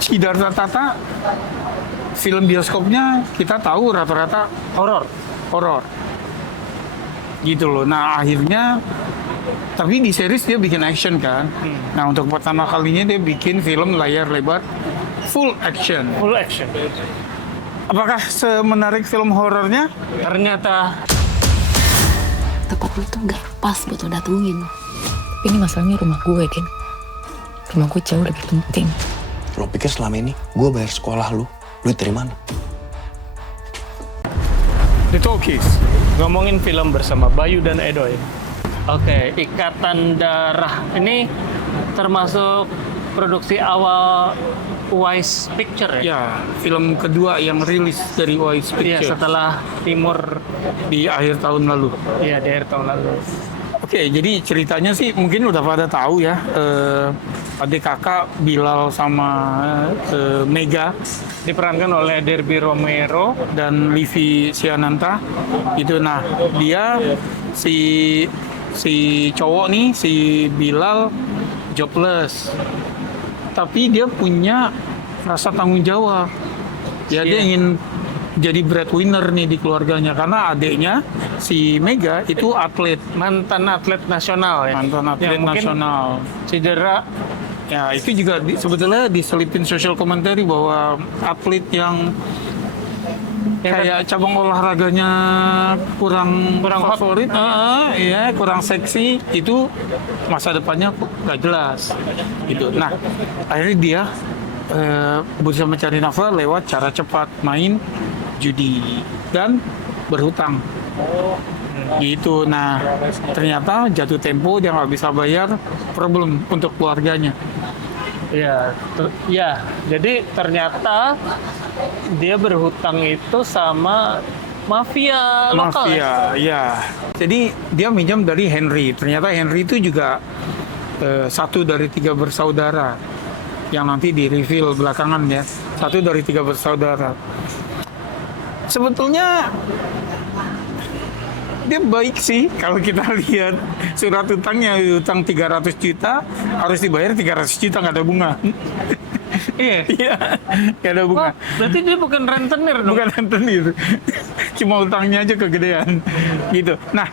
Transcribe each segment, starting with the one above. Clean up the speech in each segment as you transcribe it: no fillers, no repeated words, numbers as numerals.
Siddhartha Tata film bioskopnya kita tahu rata-rata horor gitu loh. Nah akhirnya tapi di series dia bikin action kan. Nah untuk pertama kalinya dia bikin film layar lebar full action. Apakah semenarik film horornya? Ternyata Tempat lu tuh gak pas buat lo datengin. Tapi ini masalahnya rumah gue, Din. Rumah gue jauh lebih penting. Lo pikir selama ini gue bayar sekolah lu duit dari mana? The Talkies. ngomongin film bersama Bayu dan Edoy. Oke, Ikatan Darah ini termasuk produksi awal Wise Picture ya? Ya, film kedua yang rilis dari Wise Iya, Pictures setelah Timur di akhir tahun lalu. di akhir tahun lalu. Oke, jadi ceritanya sih mungkin udah pada tahu ya. Adik kakak Bilal sama Mega Diperankan oleh Derby Romero. dan Livi Siananta gitu. Nah, dia si cowok nih, si Bilal jobless. Tapi dia punya rasa tanggung jawab. Ya, dia Iya. ingin jadi breadwinner nih di keluarganya karena adiknya si Mega itu atlet, Mantan atlet nasional ya? mantan atlet Yang mungkin nasional. cedera. Ya, itu juga sebetulnya diselipin social commentary bahwa atlet yang kayak cabang olahraganya kurang hot. favorit, iya, kurang seksi, itu masa depannya nggak jelas gitu. Nah, akhirnya dia berusaha mencari nafkah lewat cara cepat, main judi dan berhutang gitu. Nah, ternyata jatuh tempo, dia nggak bisa bayar, problem untuk keluarganya. Ya, jadi ternyata dia berhutang itu sama mafia lokal. Mafia, ya. Jadi dia minjam dari Henry. Ternyata Henry itu juga satu dari 3 bersaudara yang nanti di reveal belakangan ya. Satu dari 3 bersaudara. Sebetulnya dia baik sih kalau kita lihat surat utangnya, utang 300 juta harus dibayar 300 juta, nggak ada bunga. Iya. Iya, nggak ada bunga. Wah, berarti dia bukan rentenir dong. Bukan rentenir, cuma utangnya aja kegedean gitu. Nah,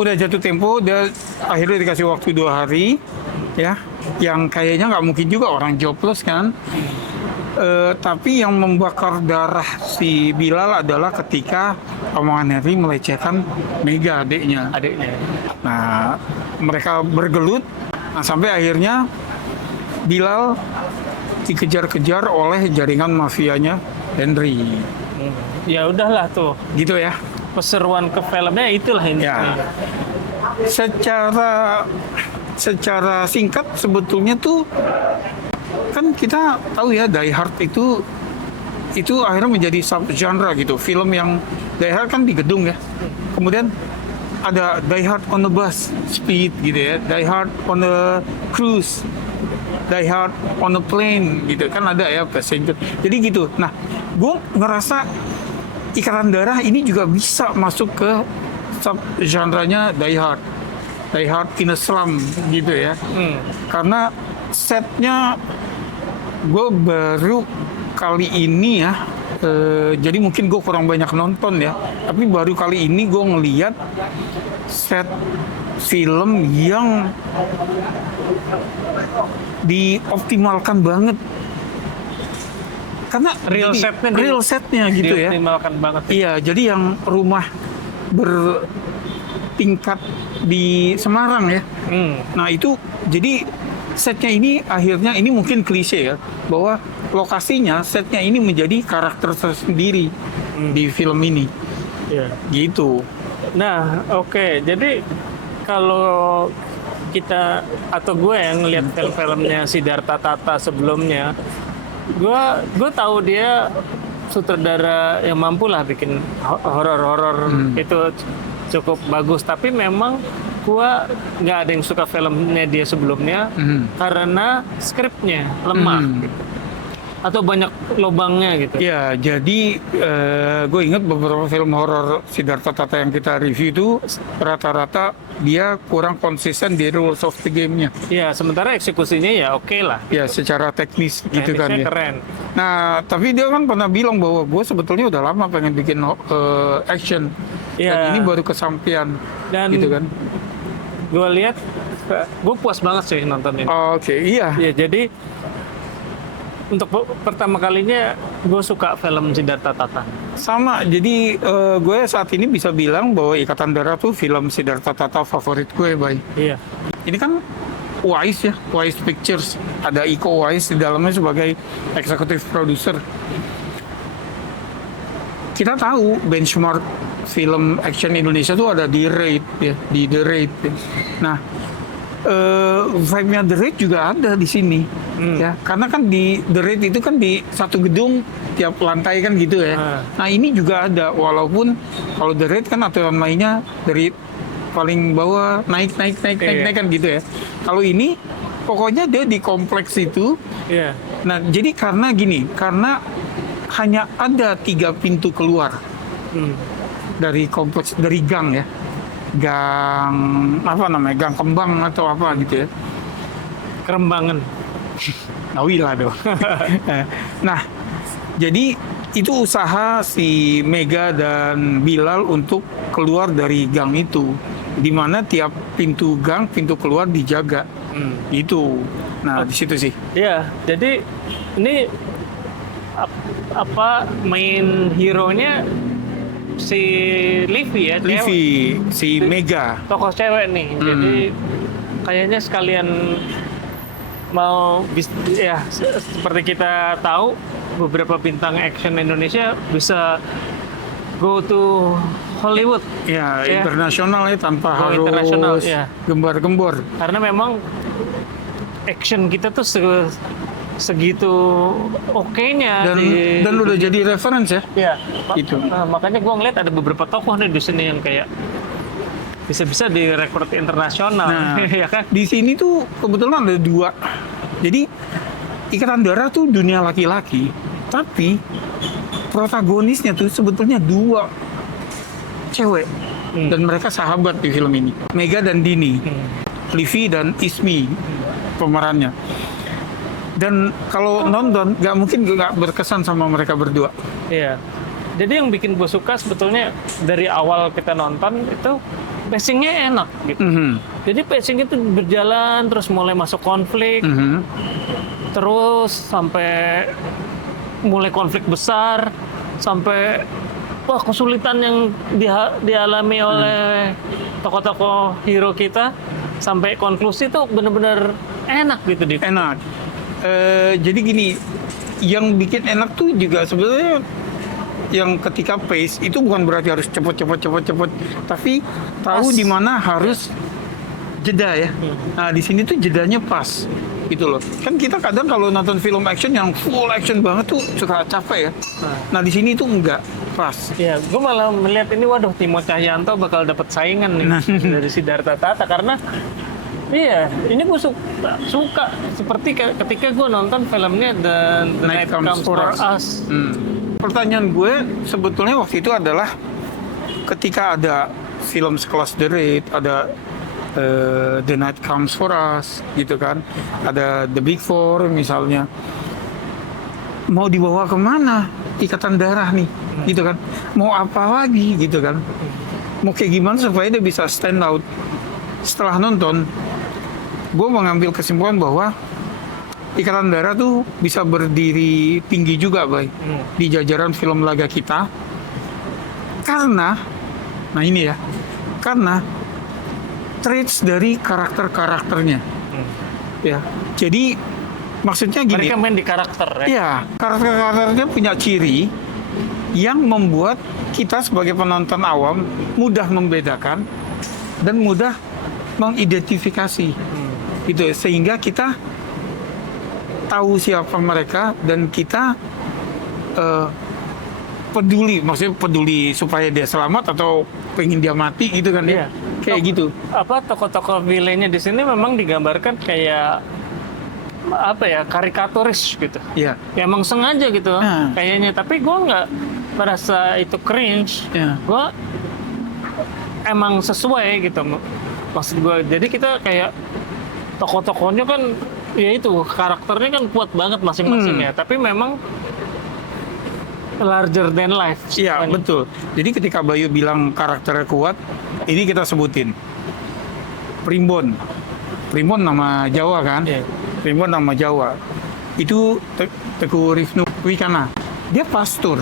udah jatuh tempo, dia akhirnya dikasih waktu 2 hari ya, yang kayaknya nggak mungkin juga, orang jobless kan. Tapi yang membakar darah si Bilal adalah ketika omongan Henry melecehkan Mega, adiknya. Nah, mereka bergelut, nah, sampai akhirnya Bilal dikejar-kejar oleh jaringan mafianya Henry. Ya udahlah tuh, Gitu ya. keseruan ke filmnya itulah ini. Ya. Secara singkat sebetulnya tuh kan kita tahu ya, Die Hard itu akhirnya menjadi subgenre gitu. Film yang Die Hard kan di gedung ya. Kemudian ada Die Hard on the bus, speed gitu ya. Die Hard on the cruise, Die Hard on the plane gitu kan, ada ya passenger. Jadi gitu. Nah, gue ngerasa Ikatan Darah ini juga bisa masuk ke subgenrenya Die Hard. Die Hard in a slum gitu ya. Karena setnya gue baru kali ini ya, jadi mungkin gue kurang banyak nonton ya, tapi baru kali ini gue ngeliat set film yang dioptimalkan banget. Karena real setnya gitu ya. Dioptimalkan banget. Iya, jadi yang rumah bertingkat di Semarang ya. Nah itu jadi setnya ini akhirnya, ini mungkin klise ya, bahwa lokasinya, setnya ini menjadi karakter tersendiri di film ini. Iya. Gitu. Nah, oke. Jadi kalau kita atau gue yang ngeliat film-filmnya Siddhartha Tata sebelumnya, gue tahu dia sutradara yang mampu lah bikin horor-horor itu cukup bagus. Tapi memang gue nggak ada yang suka filmnya dia sebelumnya karena skripnya lemah. Atau banyak lubangnya gitu? Ya, jadi gue ingat beberapa film horor Siddhartha Tata yang kita review itu rata-rata dia kurang konsisten di rules of the game-nya. Ya, sementara eksekusinya ya oke lah. Ya, secara teknis gitu kan Teknisnya ya. keren. Nah, tapi dia kan pernah bilang bahwa gue sebetulnya udah lama pengen bikin action. Ya. Dan ini baru kesampaian Dan gitu kan. gue lihat, gue puas banget sih nonton ini. Oke, iya. Ya, jadi untuk pertama kalinya gue suka film Siddhartha Tata. Sama, jadi gue saat ini bisa bilang bahwa Ikatan Darah tuh film Siddhartha Tata favorit gue, Bay. Iya. Ini kan Wise ya, Wise Pictures. Ada Iko Wise di dalamnya sebagai eksekutif produser. Kita tahu benchmark film action Indonesia tuh ada di Raid ya, di The Raid. Ya. Nah, vibe-nya The Raid juga ada di sini. Ya, karena kan di The Raid itu kan di satu gedung tiap lantai kan gitu ya. Nah, ini juga ada walaupun kalau The Raid kan aturan mainnya dari paling bawah naik kan gitu ya. Kalau ini pokoknya dia di kompleks itu. Iya. Nah, jadi karena gini, karena hanya ada 3 pintu keluar dari kompleks, dari gang ya, gang apa namanya, gang kembang atau apa gitu ya. Kerembangan. Nawilah dong. Nah, jadi itu usaha si Mega dan Bilal untuk keluar dari gang itu, di mana tiap pintu gang, pintu keluar dijaga. Itu. Nah, di situ sih. Iya, jadi ini apa main hero-nya si Livi ya, cewek. Livi, si Mega. Tokoh cewek nih. Jadi kayaknya sekalian mau ya seperti kita tahu beberapa bintang action Indonesia bisa go to Hollywood. Ya, Ya. internasional ya, tanpa Go harus internasional, ya. gembar-gembor. Karena memang action kita tuh segitu oke-nya Dan udah jadi reference ya. ya. Itu. Nah, makanya gue ngeliat ada beberapa tokoh nih di sini yang kayak bisa-bisa direkrut internasional. Nah, ya kan? di sini tuh kebetulan ada 2. Jadi Ikatan Darah tuh dunia laki-laki, tapi protagonisnya tuh sebetulnya 2 cewek. Dan mereka sahabat di film ini. Mega dan Dini. Livi dan Ismi pemerannya. Dan kalau nonton nggak mungkin nggak berkesan sama mereka berdua. Iya. Jadi yang bikin gue suka sebetulnya dari awal kita nonton itu pacingnya enak gitu. Jadi pacingnya itu berjalan terus mulai masuk konflik, terus sampai mulai konflik besar, sampai wah kesulitan yang dialami oleh tokoh-tokoh hero kita, sampai konklusi tuh bener-bener enak gitu di. Enak. Jadi gini, yang bikin enak tuh juga sebenarnya yang ketika pace itu bukan berarti harus cepet, tapi tahu Pas. di mana harus jeda ya. Nah, di sini tuh jedanya pas gitu loh. Kan kita kadang kalau nonton film action yang full action banget tuh suka capek ya. Nah, di sini tuh enggak, pas. Ya, gue malah melihat ini, waduh, Timo Cahyanto bakal dapat saingan nih dari Siddhartha Tata karena iya, ini gue suka seperti ketika gue nonton filmnya The Night Comes For Us. Pertanyaan gue sebetulnya waktu itu adalah ketika ada film sekelas The Raid, ada The Night Comes For Us gitu kan, ada The Big Four misalnya, mau dibawa kemana Ikatan Darah nih gitu kan, mau apa lagi gitu kan, mau kayak gimana supaya dia bisa stand out. Setelah nonton gue mengambil kesimpulan bahwa Ikatan Darah tuh bisa berdiri tinggi juga, Bay, di jajaran film laga kita. Karena, nah ini ya, karena traits dari karakter-karakternya. Ya, jadi maksudnya gini. Mereka main di karakter ya. Iya, karakter-karakternya punya ciri yang membuat kita sebagai penonton awam mudah membedakan dan mudah mengidentifikasi. Gitu, sehingga kita tahu siapa mereka dan kita peduli, maksudnya peduli supaya dia selamat atau pengen dia mati gitu kan ya. Iya. Kayak gitu. Apa tokoh-tokoh villainnya di sini memang digambarkan kayak apa ya, karikaturis gitu. Iya. Ya emang sengaja gitu Nah. kayaknya, tapi gue nggak merasa itu cringe. Iya. Gue emang sesuai gitu maksud gue. Jadi kita kayak tokoh-tokohnya kan ya itu karakternya kan kuat banget masing-masing ya, tapi memang larger than life. Iya, semuanya. betul. Jadi ketika Bayu bilang karakternya kuat, ini kita sebutin. Primbon. Primbon nama Jawa kan? Iya. Primbon nama Jawa. Itu Teguh Rifnu Wicana. Dia pastor.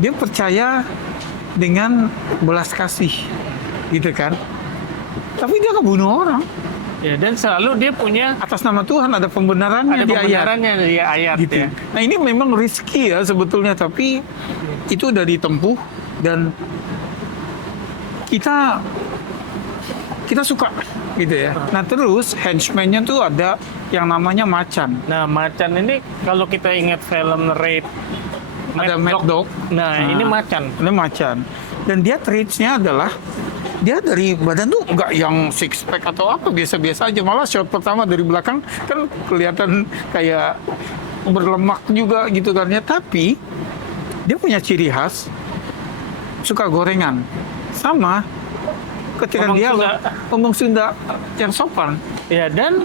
Dia percaya dengan belas kasih. Gitu kan? Tapi dia ngebunuh orang. Ya, dan selalu dia punya Atas nama Tuhan ada pembenarannya ada di ayat. pembenarannya di ayat Gitu. ya. Nah ini memang risky ya sebetulnya, tapi itu udah ditempuh dan kita suka gitu ya. Nah terus henchman-nya tuh ada yang namanya Macan. Nah, Macan ini kalau kita ingat film Raid, Ada Mad Dog. Nah, ini Macan. Ini Macan. Dan dia traits-nya adalah dia dari badan tuh nggak yang six pack atau apa, biasa-biasa aja. Malah shot pertama dari belakang kan kelihatan kayak berlemak juga gitu kan ya. Tapi dia punya ciri khas suka gorengan. Sama ketika Ngomong dia Sunda. ngomong Sunda yang sopan Ya, dan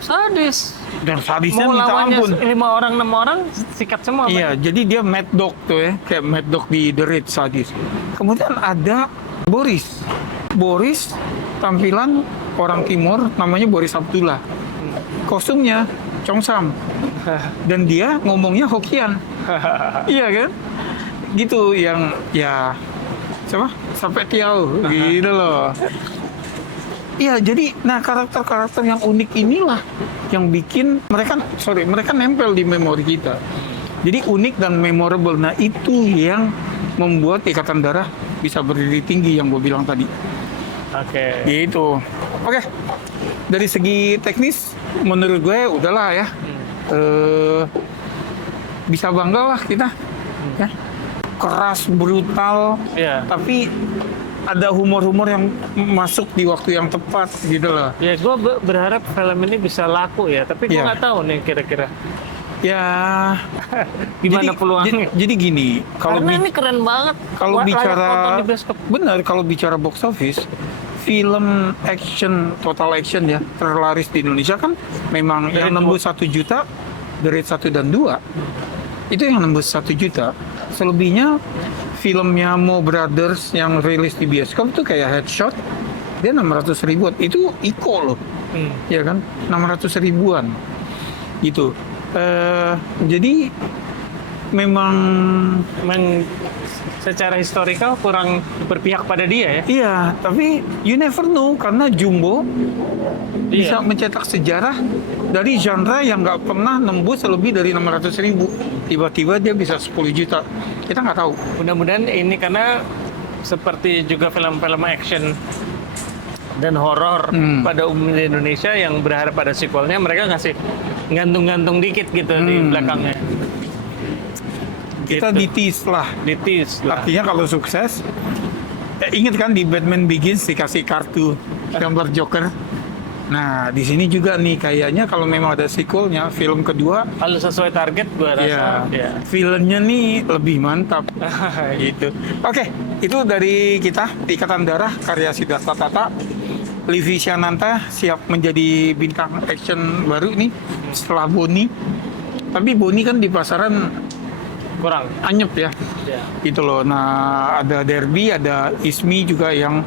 sadis. dan sadisnya Mau minta lawannya ampun. 6 orang sikat semua. Iya, jadi dia mad dog tuh ya, kayak mad dog di The Raid sadis. Kemudian ada Boris. Boris tampilan orang timur, namanya Boris Abdullah. Kostumnya Chongsam. Dan dia ngomongnya Hokian. Iya kan? Gitu yang ya siapa? Sampai Tiao gitu loh. Iya, jadi nah karakter-karakter yang unik inilah yang bikin mereka nempel di memori kita. Jadi unik dan memorable. Nah, itu yang membuat Ikatan Darah bisa berdiri tinggi yang gue bilang tadi. Oke. Gitu. Oke. Dari segi teknis menurut gue udahlah ya. Bisa bangga lah kita. Ya. Keras, brutal, Iya. tapi ada humor-humor yang masuk di waktu yang tepat gitu loh. Ya, gue berharap film ini bisa laku ya, tapi gue Iya. nggak tahu nih kira-kira Ya, gimana peluangnya. Jadi gini, kalau Karena ini keren banget. kalau Layak bicara nonton di bioskop. benar, kalau bicara box office, film action, total action ya, terlaris di Indonesia kan memang Dari yang nembus 1 juta, dari 1 dan 2 itu yang nembus 1 juta. Selebihnya filmnya Mo Brothers yang rilis di bioskop tuh kayak Headshot, dia 600 ribuan. Itu Iko loh, ya kan, 600 ribuan gitu. Jadi memang Secara historikal kurang berpihak pada dia ya. iya, tapi you never know karena Jumbo bisa Iya. mencetak sejarah dari genre yang nggak pernah nembus lebih dari 600 ribu. Tiba-tiba dia bisa 10 juta. Kita nggak tahu. Mudah-mudahan ini karena seperti juga film-film action dan horor pada umumnya di Indonesia yang berharap pada sequelnya, mereka ngasih gantung-gantung dikit gitu di belakangnya. Kita Gitu. ditis lah. Ditis lah. Artinya kalau sukses, ingat kan di Batman Begins dikasih kartu gambar Joker. Nah, di sini juga nih kayaknya kalau memang ada sequelnya, film kedua, Kalau sesuai target gue rasa ya. filmnya nih lebih mantap. Gitu. Oke, itu dari kita di Ikatan Darah karya Siddhartha Tata. Livi Syananta siap menjadi bintang action baru nih setelah Boni. Tapi Boni kan di pasaran Kurang. anyep ya. Ya. Gitu loh. Nah, ada Derby, ada Ismi juga yang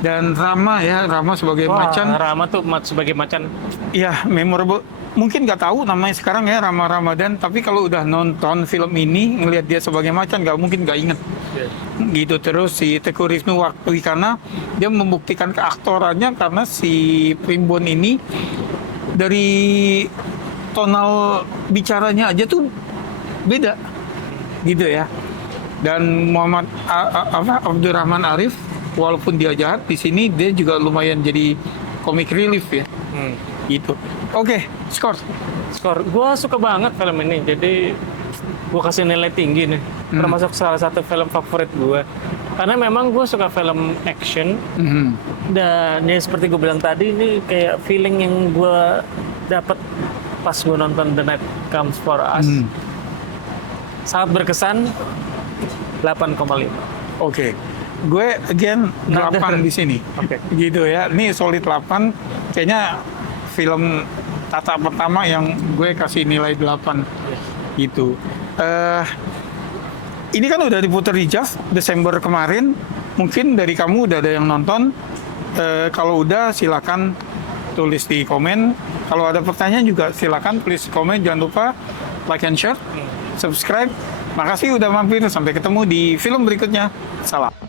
dan Rama ya, Rama sebagai Wah, Macan. Rama tuh sebagai Macan. Iya, memorable. Mungkin nggak tahu namanya sekarang ya Rama Ramadan, tapi kalau udah nonton film ini ngelihat dia sebagai Macan nggak mungkin nggak inget. Gitu. Terus si Teguh Rifnu Wicana dia membuktikan keaktorannya karena si Primbon ini dari tonal bicaranya aja tuh beda gitu ya. Dan Muhammad Abdurrahman Arif walaupun dia jahat di sini dia juga lumayan jadi comic relief ya gitu. Oke, skor. Gue suka banget film ini, jadi gue kasih nilai tinggi nih. Termasuk salah satu film favorit gue. Karena memang gue suka film action, dan ya seperti gue bilang tadi, ini kayak feeling yang gue dapat pas gue nonton The Night Comes For Us. Sangat berkesan, 8,5. Oke. Gue again 8 di sini. Oke. Gitu ya. Ini solid 8. Kayaknya film Tata pertama yang gue kasih nilai 8 gitu. Ini kan udah diputar di JAV Desember kemarin. Mungkin dari kamu udah ada yang nonton. Kalau udah silakan tulis di komen. Kalau ada pertanyaan juga silakan tulis di komen. Jangan lupa like and share, subscribe. Makasih udah mampir. Sampai ketemu di film berikutnya. Salam.